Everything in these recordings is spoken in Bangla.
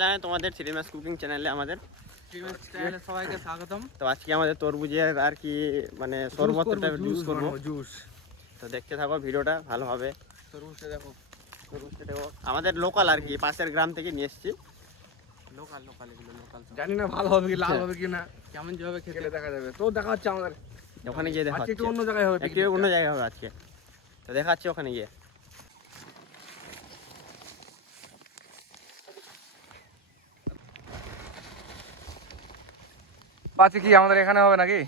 জানাই তোমাদের থ্রি ম্যাচ কুকিং চ্যানেলে আমাদের সবাইকে স্বাগতম। তো আজকে আমাদের তরমুজের আর কি মানে শরবতটা জুস করব জুস। তো দেখতে থাকো ভিডিওটা ভালো হবে। তরমুজটা দেখো, তরমুজটা দেখো আমাদের লোকাল আর কি পাশের গ্রাম থেকে নিয়ে এসেছি। লোকাল এগুলো লোকাল। জানি না ভালো হবে কি লাল হবে কি না, কেমন যাবে খেলে দেখা যাবে। তো দেখা হচ্ছে আমাদের ওখানে গিয়ে দেখা আজকে একটু হচ্ছে, অন্য জায়গায় হবে, একটু অন্য জায়গায় হবে আজকে। তো দেখাচ্ছি ওখানে গিয়ে। আজকে কি আমাদের এখানে হবে নাকি?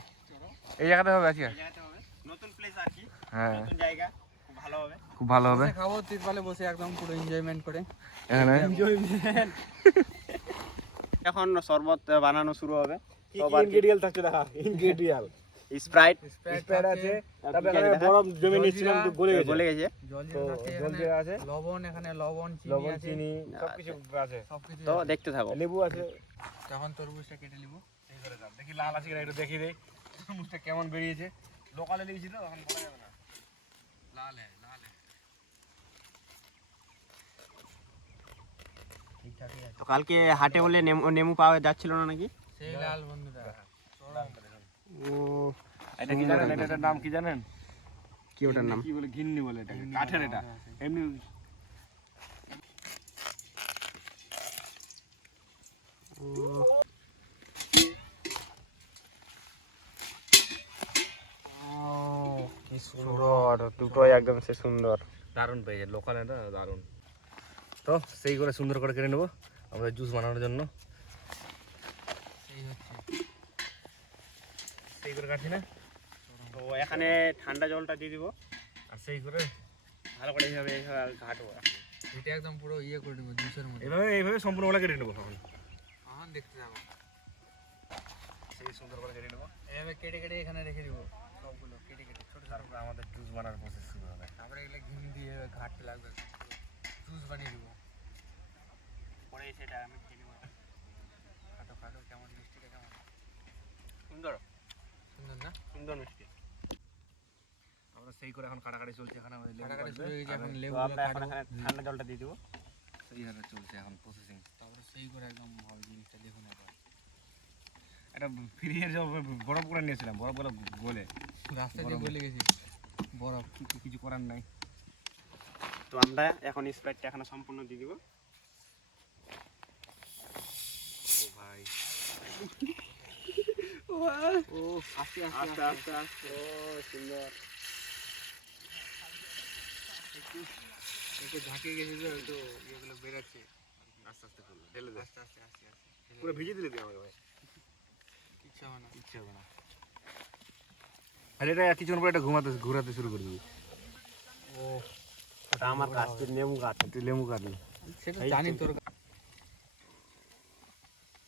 এই জায়গাতে হবে আজকে? নতুন প্লেস আর কি, হ্যাঁ নতুন জায়গা, খুব ভালো হবে। খুব ভালো হবে। খাবো তিরপালে বসে একদম পুরো এনজয়মেন্ট করে। এখানে এখন শরবত বানানো শুরু হবে। ইনগ্রেডিয়েন্ট থাকছে দেখা, ইনগ্রেডিয়েন্ট স্প্রাইট স্প্রাইট আছে, তারপরে এখানে বরফ জমে নিচ্ছিলাম তো গলে গেছে। জল তো জল দেওয়া আছে, লবণ, এখানে লবণ লবণ আছে, চিনি সবকিছু আছে, সবকিছু। তো দেখতে থাকো। লেবু আছে। তখন তরমুজটা কেটে নিব। এই করে দাও, দেখি লাল আছে কিনা একটু দেখি দেই। তরমুজটা কেমন বেরিয়েছে, লোকালে নিয়েছি তো এখন বলা যাবে না। লাল है। ঠিকঠাকই আছে। তো কালকে হাটে বলে নেমু পাওয়া যাচ্ছিল না নাকি? সেই লাল বন্ধুরা। ও এটা কি জানেন, এটার নাম কি জানেন? কি ওটার নাম? কি বলে, ঘিন্নি বলে এটাকে, কাঠের এটা এমনি। কি সুন্দর, দুটোই একদম সে সুন্দর। দারুণ পেয়েছে লোকাল, এটা দারুণ। তো সেই করে সুন্দর করে কেটে নেবো আমাদের জুস বানানোর জন্য। সেই হচ্ছে। সেই করে কাটছি না, তো এখানে ঠান্ডা জলটা দিয়ে দিব আর সেই করে ভালো করে এইভাবে ঘাটবো। এটা একদম পুরো ইয়ে করে দেবো জুসের মধ্যে। এইভাবে সম্পূর্ণ ওলা কেটে নেবো। এখন এখন দেখতে যাবো। সেই সুন্দর করে কেটে নেবো, এভাবে কেটে এখানে রেখে দিব সবগুলো কেটে ছোট। তারপরে আমাদের জুস বানানোর প্রসেস শুরু হবে। তারপরে এগুলো ঘিম দিয়ে ঘাটতে লাগবে, জুস বানিয়ে দিব। পরে সেটা আমি খেয়ে নেবো। খাটো কেমন মিষ্টিটা কেমন সুন্দর সুন্দর না? সুন্দর মিষ্টি। আমরা সেই করে এখন কাটাকাটি চলছে, এখানে আমাদের লেবু কাটাকাটি শুরু কাটবে। হয়ে গেছে, এখন তো লেবু আমরা এখন এখানে ঠান্ডা জলটা দিয়ে দিব। সেইভাবে চলছে এখন প্রসেসিং। তারপরে সেই করে একদম ভালো জিনিসটা দেখুন একবার। এটা ফ্রিজের বরফ করে নিয়েছিলাম, বরফগুলো গলে রাস্তা দিয়ে গলে গেছি বরফ। কিছু করার নাই। তো আমরা এখন স্প্রাইটটা এখানে সম্পূর্ণ দিয়ে দিব। ও ভাই, ও আস্তে আস্তে আস্তে আস্তে। ও সুন্দর। একটু ঝাঁকিয়ে গেছে তো, একটু ইয়েগুলো বেরোচ্ছে। আস্তে আস্তে করবে, ঢেলে দে। আস্তে পুরো ভিজিয়ে দিলে দিয়ে আমাকে ভাই, কিচ্ছু হবে না। ইচ্ছে হবে না। আর এটা কিছুক্ষণ পরে এটা ঘোরাতে শুরু করে দিবি। ও ওটা আমার গাছ, নেমু গাছ। তুই লেবু কাটবি। সেটা জানি তোর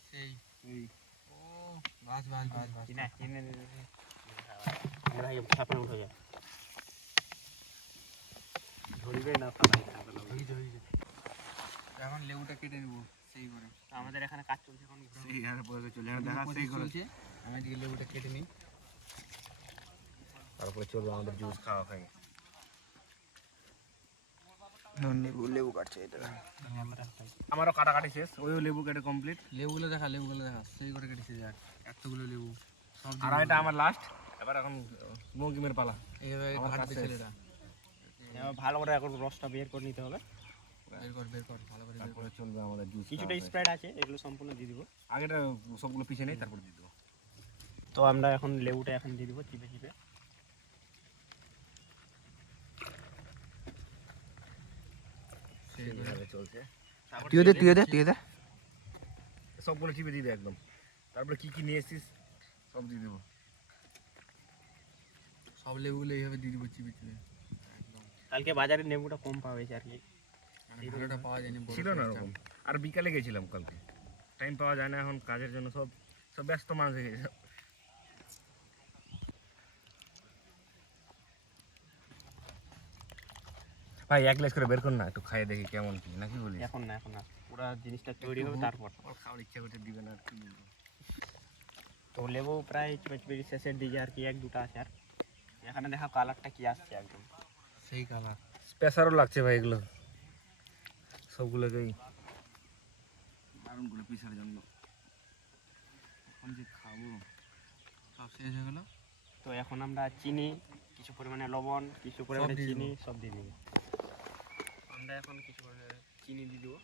সেই ও বাস কিনে কিনে ভাই ছাপড়ে উঠে যায়, ধরবে না এখন লেবুটা কেটে নেবো সেই করে। তো আমাদের এখানে কাজ চলছে এখন। সেই আর পরে চলে যাবে, দেখা সেই করে চলছে। আমি এদিকে লেবুটা কেটে নিই, তারপরে চলবে আমাদের জুস খাওয়া খাই। লেবু কাটছে এটা। আমারও কাটাকাটি শেষ, ওইও লেবু কেটে কমপ্লিট। লেবুগুলো দেখা সেই করে কেটেছি। যাক এতগুলো লেবু সব আর এটা আমার লাস্ট। এবার এখন মৌকিমের পালা। এইভাবে আমার কাটবে কাছে ছেলেটা। এবার ভালো করে এখন রসটা বের করে নিতে হবে। বের কর ভালো করে বের কর। তারপরে চলবে আমাদের জুস। কিছুটা স্প্রাইট আছে, এগুলো সম্পূর্ণ দিয়ে দিব। আগেটা সবগুলো পিছিয়ে নেই, তারপরে দিয়ে দেবো। তো আমরা এখন লেবুটা এখন দিয়ে দিব চিপে চিপে। সেইভাবে চলছে। তুই দে সবগুলো চিপে দিয়ে দে একদম। তারপরে কি কি নিয়ে এসছিস সব দিয়ে দেবো। সব লেবুগুলো এইভাবে দিয়ে দিব চিপে চিপে। কালকে বাজারে লেবুটা কম পাওয়া গেছে আর কি, ভালোটা পাওয়া যায়নি, বড় ছিল না size টা। ওরকম। আর বিকালে গেছিলাম কালকে, টাইম পাওয়া যায় না এখন কাজের জন্য, সব ব্যস্ত মানুষ হয়ে গেছে। ভাই এক গ্লাস করে বের কর না, একটু খাইয়ে দেখি কেমন কি, নাকি বলি? এখন না পুরো জিনিসটা তৈরি হবে তারপর। আমার খাওয়ার ইচ্ছা করতে দিবে না, আর কি বলবো। তো লেবু প্রায় চিপে চিপে শেষের দিকে আর কি, এক দুটো আছে। আর এখানে দেখা কালারটা কি আসছে একদম সেই কালার। স্পেশালও লাগছে ভাই এগুলো সবগুলোকেই। দারুণ করে পিসার জন্য। এখন যে খাবো সব শেষ হয়ে গেল। তো এখন আমরা চিনি, কিছু পরিমাণে লবণ, কিছু পরিমাণে দিয়ে চিনি দেবো। সব দিয়ে দিব। আমরা এখন কিছু পরিমাণে চিনি দিয়ে দেবো।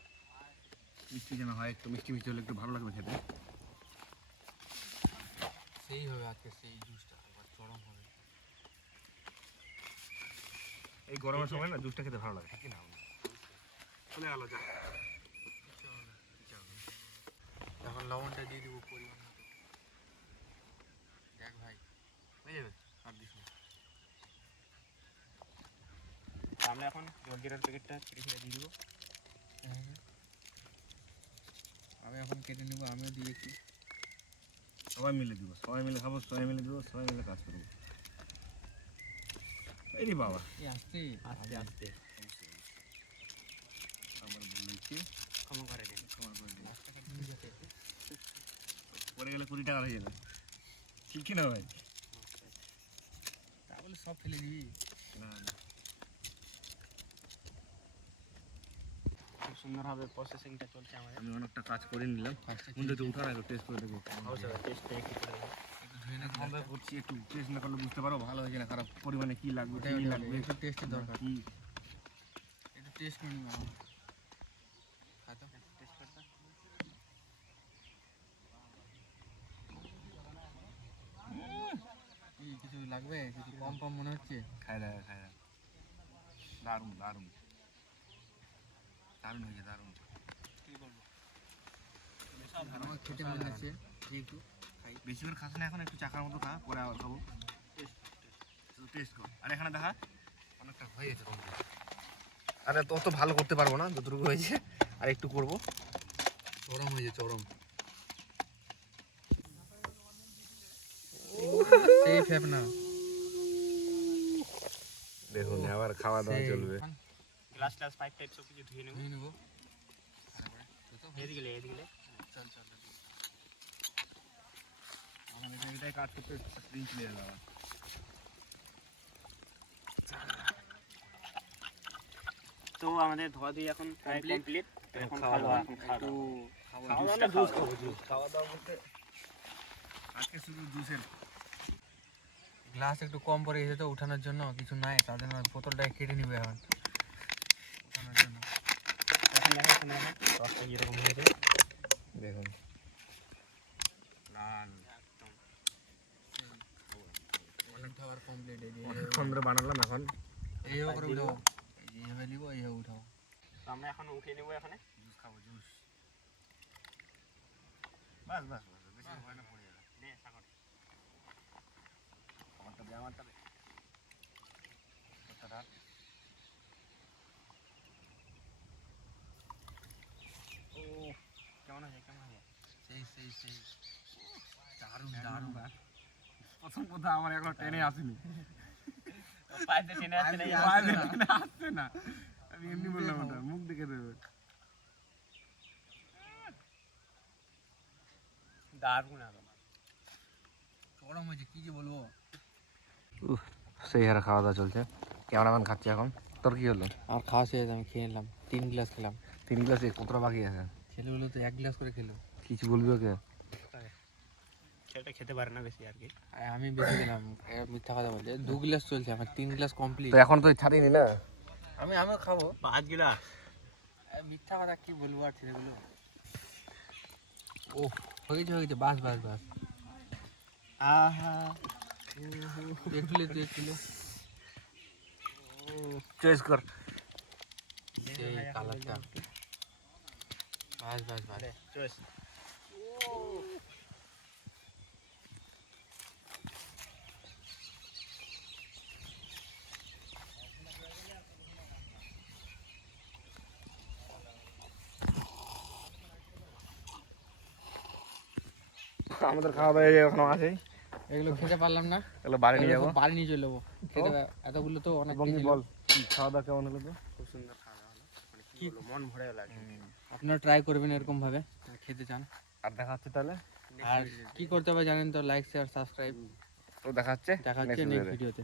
মিষ্টি যেন হয়, একটু মিষ্টি মিষ্টি হলে একটু ভালো লাগবে খেতে। সেই হবে আজকে, সেই জুসটা একবার চরম হবে। এই গরমের সময় না জুসটা খেতে ভালো লাগে, ঠিক না? চলে গেল যা। এখন লবণটা দিয়ে দিব পরিমাণ মতো। দেখ ভাই, হয়ে যাবে আর দিস না। তো আমরা এখন জলজিরার প্যাকেটটা ছিঁড়ে ছিঁড়ে দিয়ে দেবো। আমি এখন কেটে নেবো, আমিও দিয়ে একটু। সবাই মিলে দিব, সবাই মিলে খাবো, সবাই মিলে দিব, সবাই মিলে কাজ করবো। এই রে বাবা, এই আসতে আস্তে আস্তে আমার ভুল হয়েছে, ক্ষমা করে দিন। ক্ষমা করে দিন। পরে গেলে 20 টাকা হয়ে যাবে, ঠিক কি না ভাই? তা বলে সব ফেলে দিবি? না না, খুব সুন্দরভাবে প্রসেসিংটা চলছে আমাদের। আমি অনেকটা কাজ করে নিলাম। ফার্স্টে কিন্তু একটু উঠা না, একটু টেস্ট করে দেখবো। অবশ্যই টেস্টটা একটু করে দেবো। একটু ধুয়ে নে। আমরা করছি, একটু টেস্ট না করলে বুঝতে পারো ভালো হয়েছে না খারাপ, পরিমাণে কি লাগবে, ওটাই কি ওটাই লাগবে, একটু টেস্টের দরকার। কি একটু টেস্ট করে নিবো এখন। খা তো। টেস্ট করে দাও। কি কিছু লাগবে? কিছু কম কম মনে হচ্ছে। খাই দেখা, খাই দেখা। দারুণ দারুণ দারুণ হয়েছে, দারুণ। কি বলবো? আমার খেতে মনে হচ্ছে একটু। বেশি করে খাস না এখন, একটু চাকার মতো খা, পরে আবার খাবো। টেস্ট কর। আর এখানে দেখা অনেকটা হয়ে গেছে কমপ্লিট। আরে অত ভালো করতে পারবো না, যতটুকু হয়েছে আর একটু করবো। চরম হয়েছে, চরম। সেই ফেপ না। দেখুন আবার খাওয়া দাওয়া চলবে। গ্লাস টাস পাইপ টাইপ সব কিছু ধুয়ে নেবো। ধুয়ে নেবো। এদিকে এদিকে চল চল। আমার এটাই কাজ করতে স্ক্রিন চলে যাবে। তো আমাদের ধোয়া ধুই এখন প্রায় কমপ্লিট। এখন খাওয়া খাওয়া দাওয়া। এখন খাওয়া দাওয়া। খাওয়া দাওয়া জুস খাবো, জুস খাওয়া দাওয়া বলতে আজকে শুধু জুসের। গ্লাস একটু কম পড়ে গেছে তো উঠানোর জন্য, কিছু নাই তার জন্য বোতলটাকে কেটে নিবে এখন উঠানোর জন্য। এখন দেখো তোমরা রসটা যেরকম হয়েছে। দেখুন লাল একদম অনেক খাবার কমপ্লিট। অনেকক্ষণ ধরে বানালাম, এখন এইভাবে করে উঠাও, এইভাবে নিবো, এইভাবে উঠাও। তো আমরা এখন উঠিয়ে নেবো এখানে। জুস খাবো, জুস। বাস বাস বাস, বেশি ভয় না, পড়ে যাবে। নে সাগর। আমারটা দে, আমারটা দে। তোরটা রাখ। ও কেমন আছে কেমন আছে? সেই সেই সেই দারুণ দারুণ। প্রথম কথা আমার এখন টেনে আসেনি, পাইতে টেনে আসছে না। বাইরে টেনে আসছে না। আমি এমনি বললাম, ওটা মুখ দেখে দেবে। দারুণ একদম। চরম হয়েছে, কি যে বলবো। সেই হারে খাওয়া দাওয়া চলছে, ক্যামেরাম্যান খাচ্ছে এখন। তোর কি হলো? আর খাওয়া শেষ, আমি খেয়ে নিলাম 3 গ্লাস খেলাম। 3 গ্লাসে কতটা বাকি আছে? ছেলেগুলো তো 1 গ্লাস করে খেলো। কিছু বলবি ওকে? সেটা খেতে পারে না বেশি আর কি। আর আমি বেশি দিলাম, মিথ্যা কথা বলছে। 2 গ্লাস চলছে, আমার 3 গ্লাস কমপ্লিট। তো এখন তো ছাড়িনি না। আমিও খাবো। 5 গিলাস। মিথ্যা কথা কি বলবো আর ছেলেগুলো। ও হয়ে গেছে, বাস বাস বাস। আহা একটু একটু চয়েস কর। সেই কালারটা। বাস বাস বাস। চয়েস। আমাদের খাওয়া দাওয়া এখনো আছে, এগুলো খেতে পারলাম না, এগুলো বাড়ি নিয়ে যাবো। বাড়ি নিয়ে চলে যাবো। খেতে এতগুলো তো অনেক এবং কি বল, কি খাওয়া দাওয়া কেমন হলো? তো খুব সুন্দর খাওয়া দাওয়া হলো, মানে কি বলবো, মন ভরে গেল আর কি। আপনারা ট্রাই করবেন এরকম ভাবে খেতে চান। আর দেখা হচ্ছে তাহলে, আর কি করতে হবে জানেন তো, লাইক শেয়ার সাবস্ক্রাইব। তো দেখা হচ্ছে দেখা হচ্ছে next নেক্সট video তে। ভিডিওতে।